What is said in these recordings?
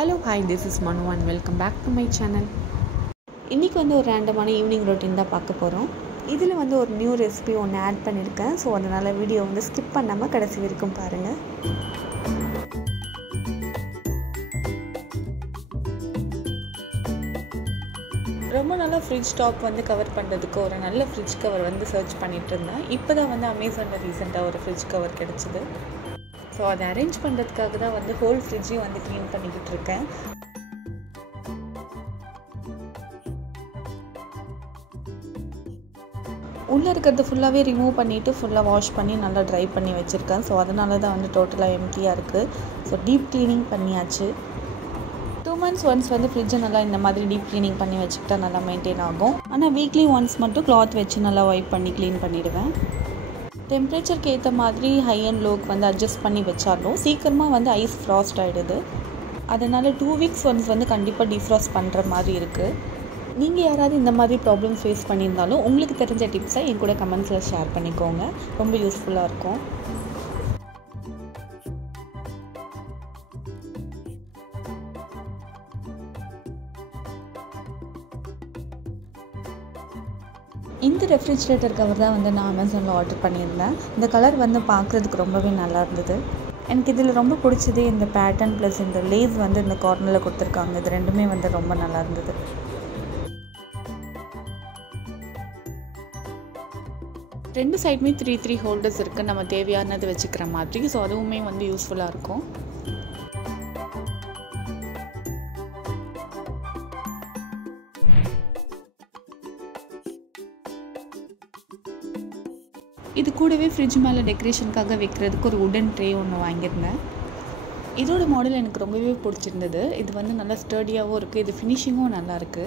Hello, hi, this is Manu and welcome back to my channel. இன்றைக்கி வந்து ஒரு ரேண்டமான evening routine தான் பார்க்க போகிறோம். இதில் வந்து ஒரு நியூ ரெசிபி ஒன்று ஆட் பண்ணியிருக்கேன். ஸோ அதனால் வீடியோ வந்து ஸ்கிப் பண்ணாமல் கடைசி வரைக்கும் பாருங்கள். ரொம்ப நாளாக ஃப்ரிட்ஜ் டாப் வந்து கவர் பண்ணுறதுக்கு ஒரு நல்ல ஃப்ரிட்ஜ் கவர் வந்து சர்ச் பண்ணிகிட்டு இருந்தேன். இப்போ தான் வந்து அமேசானில் ரீசெண்டாக ஒரு ஃப்ரிட்ஜ் கவர் கிடச்சிது. ஸோ அதை அரேஞ்ச் பண்ணுறதுக்காக தான் வந்து ஹோல் ஃப்ரிட்ஜையும் வந்து க்ளீன் பண்ணிக்கிட்டு இருக்கேன். உள்ளே இருக்கிறது ஃபுல்லாகவே ரிமூவ் பண்ணிவிட்டு ஃபுல்லாக வாஷ் பண்ணி நல்லா ட்ரை பண்ணி வச்சுருக்கேன். ஸோ அதனால தான் வந்து டோட்டலாக எம்டியாக இருக்குது. ஸோ டீப் க்ளீனிங் பண்ணியாச்சு. 2 months ஒன்ஸ் வந்து ஃப்ரிட்ஜை நல்லா இந்த மாதிரி டீப் க்ளீனிங் பண்ணி வச்சுக்கிட்டா நல்லா மெயின்டைன் ஆகும். ஆனால் வீக்லி ஒன்ஸ் மட்டும் கிளாத் வச்சு நல்லா வைப் பண்ணி க்ளீன் பண்ணிவிடுவேன். டெம்பரேச்சருக்கு ஏற்ற மாதிரி ஹை அண்ட் லோக்கு வந்து அட்ஜஸ்ட் பண்ணி வச்சாலும் சீக்கிரமாக வந்து ஐஸ் ஃப்ராஸ்ட் ஆகிடுது. அதனால் 2 weeks ஒன்ஸ் வந்து கண்டிப்பாக டீஃப்ராஸ்ட் பண்ணுற மாதிரி இருக்குது. நீங்கள் யாராவது இந்த மாதிரி ப்ராப்ளம்ஸ் ஃபேஸ் பண்ணியிருந்தாலும் உங்களுக்கு தெரிஞ்ச டிப்ஸை என் கூட கமெண்ட்ஸில் ஷேர் பண்ணிக்கோங்க. ரொம்ப யூஸ்ஃபுல்லாக இருக்கும். இந்த ரெஃப்ரிஜிரேட்டர் கவர் தான் வந்து நான் அமேசானில் ஆர்டர் பண்ணியிருந்தேன். இந்த கலர் வந்து பார்க்குறதுக்கு ரொம்பவே நல்லா இருந்தது. எனக்கு இதில் ரொம்ப பிடிச்சது இந்த பேட்டர்ன் ப்ளஸ் இந்த லேஸ் வந்து இந்த கார்னரில் கொடுத்துருக்காங்க. இது ரெண்டுமே வந்து ரொம்ப நல்லா இருந்தது. ரெண்டு சைடுமே 3 ஹோல்டர்ஸ் இருக்குது, நம்ம தேவையானது வச்சுக்கிற மாதிரி. ஸோ அதுவுமே வந்து யூஸ்ஃபுல்லாக இருக்கும். இது கூடவே ஃப்ரிட்ஜ் மேலே டெக்கரேஷனுக்காக வைக்கிறதுக்கு ஒரு உடன் ட்ரே ஒன்று வாங்கியிருந்தேன். இதோட மாடல் எனக்கு ரொம்பவே பிடிச்சிருந்தது. இது வந்து நல்லா ஸ்டர்டியாகவும் இருக்குது. இது ஃபினிஷிங்கும் நல்லாயிருக்கு.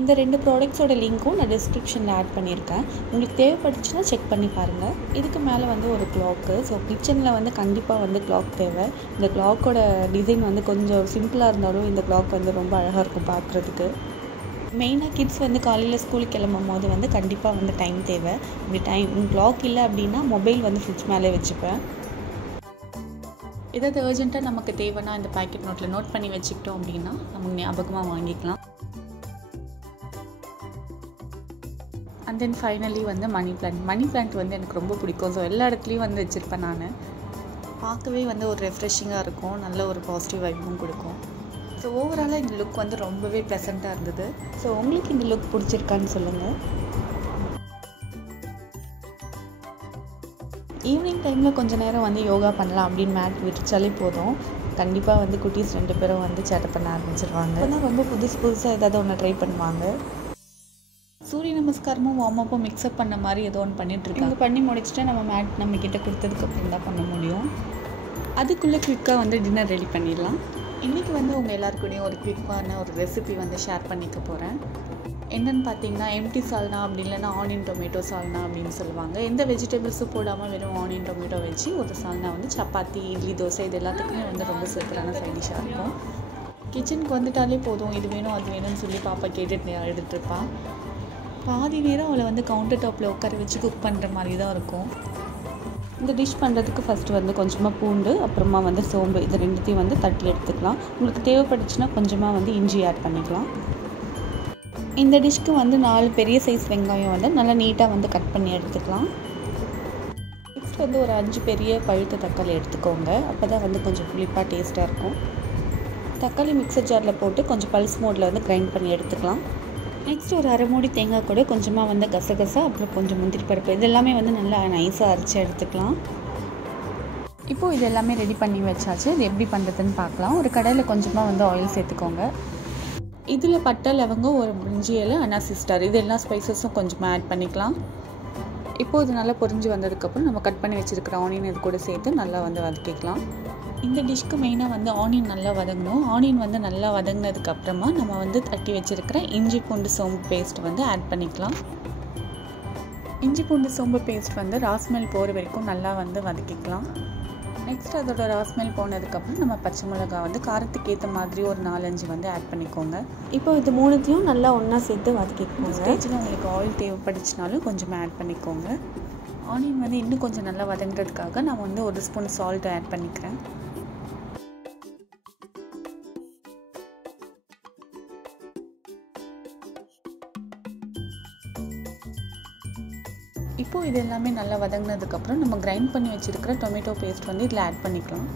இந்த 2 ப்ராடக்ட்ஸோட லிங்க்கும் நான் டிஸ்கிரிப்ஷனில் ஆட் பண்ணியிருக்கேன். உங்களுக்கு தேவைப்பட்டுச்சுன்னா செக் பண்ணி பாருங்கள். இதுக்கு மேலே வந்து ஒரு கிளாக்கு. ஸோ கிச்சனில் வந்து கண்டிப்பாக வந்து கிளாக் தேவை. இந்த கிளாக்கோட டிசைன் வந்து கொஞ்சம் சிம்பிளாக இருந்தாலும் இந்த கிளாக் வந்து ரொம்ப அழகாக இருக்கும் பார்க்குறதுக்கு. மெயினாக கிட்ஸ் வந்து காலையில் ஸ்கூலுக்கு கிளம்பும் போது வந்து கண்டிப்பாக வந்து டைம் தேவை. இப்படி கிளாக் இல்லை அப்படின்னா மொபைல் வந்து ஃப்ரிட்ஜ் மேலே வச்சுப்பேன். ஏதாவது அர்ஜென்ட்டாக நமக்கு தேவைன்னா இந்த பேக்கெட் நோட்டில் நோட் பண்ணி வச்சுக்கிட்டோம் அப்படின்னா நமக்கு ஞாபகமாக வாங்கிக்கலாம். அண்ட் தென் ஃபைனலி வந்து மணி பிளான்ட் வந்து எனக்கு ரொம்ப பிடிக்கும். ஸோ எல்லா இடத்துலையும் வந்து வச்சுருப்பேன். நான் பார்க்கவே வந்து ஒரு ரெஃப்ரெஷிங்காக இருக்கும். நல்ல ஒரு பாசிட்டிவ் வைப்பும் கொடுக்கும். ஸோ ஓவராலாக இந்த லுக் வந்து ரொம்பவே ப்ளசண்ட்டாக இருந்தது. ஸோ உங்களுக்கு இந்த லுக் பிடிச்சிருக்கான்னு சொல்லுங்கள். ஈவினிங் டைமில் கொஞ்சம் நேரம் வந்து யோகா பண்ணலாம் அப்படின்னு மேட் விரிச்சாலே போதும். கண்டிப்பாக வந்து குட்டீஸ் 2 பேரும் வந்து சேட்டை பண்ண ஆரம்பிச்சிருவாங்க. ஆனால் ரொம்ப புதுசாக ஏதாவது ஒன்று ட்ரை பண்ணுவாங்க. சூரிய நமஸ்காரமும் வார்ம் அப்பும் மிக்ஸ்அப் பண்ண மாதிரி ஏதோ ஒன்று பண்ணிகிட்ருக்காங்க. பண்ணி முடிச்சுட்டு நம்ம மேட் நம்மக்கிட்ட கொடுத்ததுக்கப்புறம் தான் பண்ண முடியும். அதுக்குள்ளே குயிக்காக வந்து டின்னர் ரெடி பண்ணிடலாம். இன்றைக்கி வந்து உங்கள் எல்லாருக்கூடையும் ஒரு குயிக்கான ஒரு ரெசிபி வந்து ஷேர் பண்ணிக்க போகிறேன். என்னென்னு பார்த்தீங்கன்னா எம்டி சால்னா அப்படி இல்லைன்னா ஆனியன் டொமேட்டோ சால்னா அப்படின்னு சொல்லுவாங்க. எந்த வெஜிடபிள்ஸும் போடாமல் வெறும் ஆனியன் டொமேட்டோ வச்சு ஒரு சால்னா வந்து சப்பாத்தி, இட்லி, தோசை இது எல்லாத்துக்குமே வந்து ரொம்ப சூப்பரான சைட் டிஷ்ஷாக இருக்கும். கிச்சனுக்கு வந்துட்டாலே போதும் இது வேணும் அது வேணும்னு சொல்லி பாப்பா கேட்டுட்டு எடுத்துகிட்ருப்பான். பாதி நேரம் அவளை வந்து கவுண்டர் டாப்பில் உட்கார வச்சு குக் பண்ணுற மாதிரி தான் இருக்கும். இந்த டிஷ் பண்ணுறதுக்கு ஃபஸ்ட்டு வந்து கொஞ்சமாக பூண்டு, அப்புறமா வந்து சோம்பு, இது ரெண்டுத்தையும் வந்து தட்டி எடுத்துக்கலாம். உங்களுக்கு தேவைப்பட்டுச்சுன்னா கொஞ்சமாக வந்து இஞ்சி ஆட் பண்ணிக்கலாம். இந்த டிஷ்க்கு வந்து 4 பெரிய சைஸ் வெங்காயம் வந்து நல்லா நீட்டாக வந்து கட் பண்ணி எடுத்துக்கலாம். நெக்ஸ்ட் வந்து ஒரு 5 பெரிய பழுத்த தக்காளி எடுத்துக்கோங்க. அப்போ தான் வந்து கொஞ்சம் புளிப்பாக டேஸ்ட்டாக இருக்கும். தக்காளி மிக்சர் ஜாரில் போட்டு கொஞ்சம் பல்ஸ் மோடில் வந்து கிரைண்ட் பண்ணி எடுத்துக்கலாம். நெக்ஸ்ட் ஒரு அரை மூடி தேங்காய் கூட கொஞ்சமாக வந்து கசகசா, அப்புறம் கொஞ்சம் முந்திரி பருப்பு, இது எல்லாமே வந்து நல்லா நைஸாக அரைச்சி எடுத்துக்கலாம். இப்போது இது எல்லாமே ரெடி பண்ணி வச்சாச்சு. இது எப்படி பண்ணுறதுன்னு பார்க்கலாம். ஒரு கடாயில் கொஞ்சமாக வந்து ஆயில் சேர்த்துக்கோங்க. இதில் பட்டை, லவங்கம், ஒரு பிரிஞ்சி இலை, அனாசி ஸ்டார், இது எல்லா ஸ்பைசஸும் கொஞ்சமாக ஆட் பண்ணிக்கலாம். இப்போது இது நல்லா பொரிஞ்சு வந்ததுக்கப்புறம் நம்ம கட் பண்ணி வச்சுருக்கிற ஆனியன் இது கூட சேர்த்து நல்லா வந்து வதக்கிக்கலாம். இந்த டிஷ்க்கு மெயினாக வந்து ஆனியன் நல்லா வதங்கணும். ஆனியன் வந்து நல்லா வதங்கினதுக்கப்புறமா நம்ம வந்து தட்டி வச்சுருக்கிற இஞ்சி பூண்டு சோம்பு பேஸ்ட் வந்து ஆட் பண்ணிக்கலாம். இஞ்சி பூண்டு சோம்பு பேஸ்ட் வந்து ராஸ்மெல் போகிற வரைக்கும் நல்லா வந்து வதக்கிக்கலாம். நெக்ஸ்ட் அதோட ராஸ்மெல் போனதுக்கப்புறம் நம்ம பச்சை மிளகாய் வந்து காரத்துக்கு ஏற்ற மாதிரி ஒரு 4-5 வந்து ஆட் பண்ணிக்கோங்க. இப்போ இது 3த்தையும் நல்லா ஒன்றா சேர்த்து வதக்கிக்கோங்க. ஸ்டேஜில் உங்களுக்கு ஆயில் தேவைப்படுச்சுனாலும் கொஞ்சமாக ஆட் பண்ணிக்கோங்க. ஆனியன் வந்து இன்னும் கொஞ்சம் நல்லா வதங்குறதுக்காக நான் வந்து 1 ஸ்பூன் சால்ட் ஆட் பண்ணிக்கிறேன். இப்போது இது எல்லாமே நல்லா வதங்கினதுக்கப்புறம் நம்ம கிரைண்ட் பண்ணி வச்சுருக்கிற டொமேட்டோ பேஸ்ட் வந்து இதில் ஆட் பண்ணிக்கலாம்.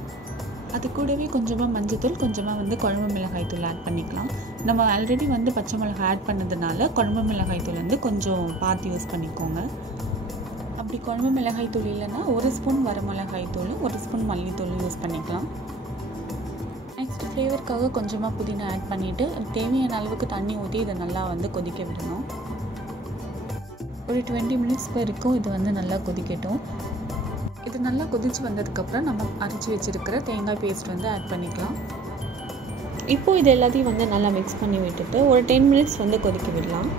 அது கூடவே கொஞ்சமாக மஞ்சள்தூள், கொஞ்சமாக வந்து குழம்பு மிளகாய் தூள் ஆட் பண்ணிக்கலாம். நம்ம ஆல்ரெடி வந்து பச்சை மிளகாய் ஆட் பண்ணதுனால குழம்பு மிளகாய் தூள் வந்து கொஞ்சம் பார்த்து யூஸ் பண்ணிக்கோங்க. அப்படி குழம்பு மிளகாய் தூள் இல்லைன்னா 1 ஸ்பூன் வரமிளகாய் தூள், 1 ஸ்பூன் மல்லித்தூள் யூஸ் பண்ணிக்கலாம். நெக்ஸ்ட் ஃப்ளேவருக்காக கொஞ்சமாக புதினா ஆட் பண்ணிவிட்டு தேவையான அளவுக்கு தண்ணி ஊற்றி இதை நல்லா வந்து கொதிக்க விடணும். ஒரு 20 மினிட்ஸ் வரைக்கும் இது வந்து நல்லா கொதிக்கட்டும். இது நல்லா கொதிச்சு வந்ததுக்கப்புறம் நம்ம அரைச்சி வச்சுருக்கிற தேங்காய் பேஸ்ட் வந்து ஆட் பண்ணிக்கலாம். இப்போது இது எல்லாத்தையும் வந்து நல்லா மிக்ஸ் பண்ணி விட்டுட்டு ஒரு 10 மினிட்ஸ் வந்து கொதிக்க விடலாம்.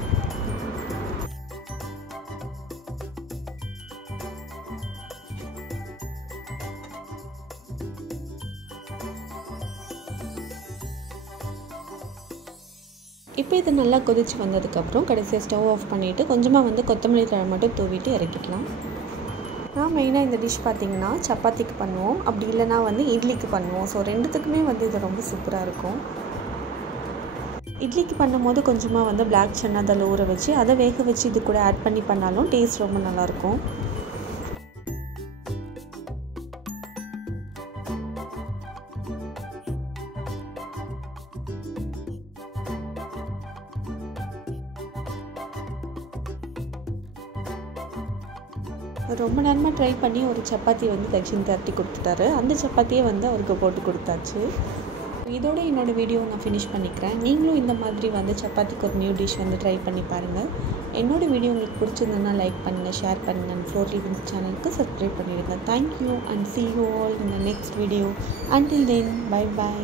இப்போ இது நல்லா கொதிச்சு வந்ததுக்கப்புறம் கடைசியாக ஸ்டவ் ஆஃப் பண்ணிவிட்டு கொஞ்சமாக வந்து கொத்தமல்லி தழை மட்டும் தூவிட்டு இறக்கிக்கலாம். நான் மெயினாக இந்த டிஷ் பார்த்திங்கன்னா சப்பாத்திக்கு பண்ணுவோம், அப்படி இல்லைனா வந்து இட்லிக்கு பண்ணுவோம். ஸோ ரெண்டுத்துக்குமே வந்து இது ரொம்ப சூப்பராக இருக்கும். இட்லிக்கு பண்ணும்போது கொஞ்சமாக வந்து பிளாக் சன்னா தால் ஊற வச்சு அதை வேக வச்சு இது கூட ஆட் பண்ணி பண்ணாலும் டேஸ்ட் ரொம்ப நல்லாயிருக்கும். ரொம்ப நேரமாக ட்ரை பண்ணி ஒரு சப்பாத்தி வந்து தச்சின் தட்டி கொடுத்துட்டாரு. அந்த சப்பாத்தியே வந்து அவருக்கு போட்டு கொடுத்தாச்சு. இதோட என்னோடய வீடியோ நான் ஃபினிஷ் பண்ணிக்கிறேன். நீங்களும் இந்த மாதிரி வந்து சப்பாத்திக்கு ஒரு நியூ டிஷ் வந்து ட்ரை பண்ணி பாருங்கள். என்னோடய வீடியோ உங்களுக்கு பிடிச்சிருந்ததுன்னா லைக் பண்ணுங்கள், ஷேர் பண்ணுங்கள், அண்ட் ஃப்ளோர் லிவிங்ஸ் சேனலுக்கு சப்ஸ்கிரைப் பண்ணிடுங்க. Thank you and see you all in the next video. Until then, bye bye.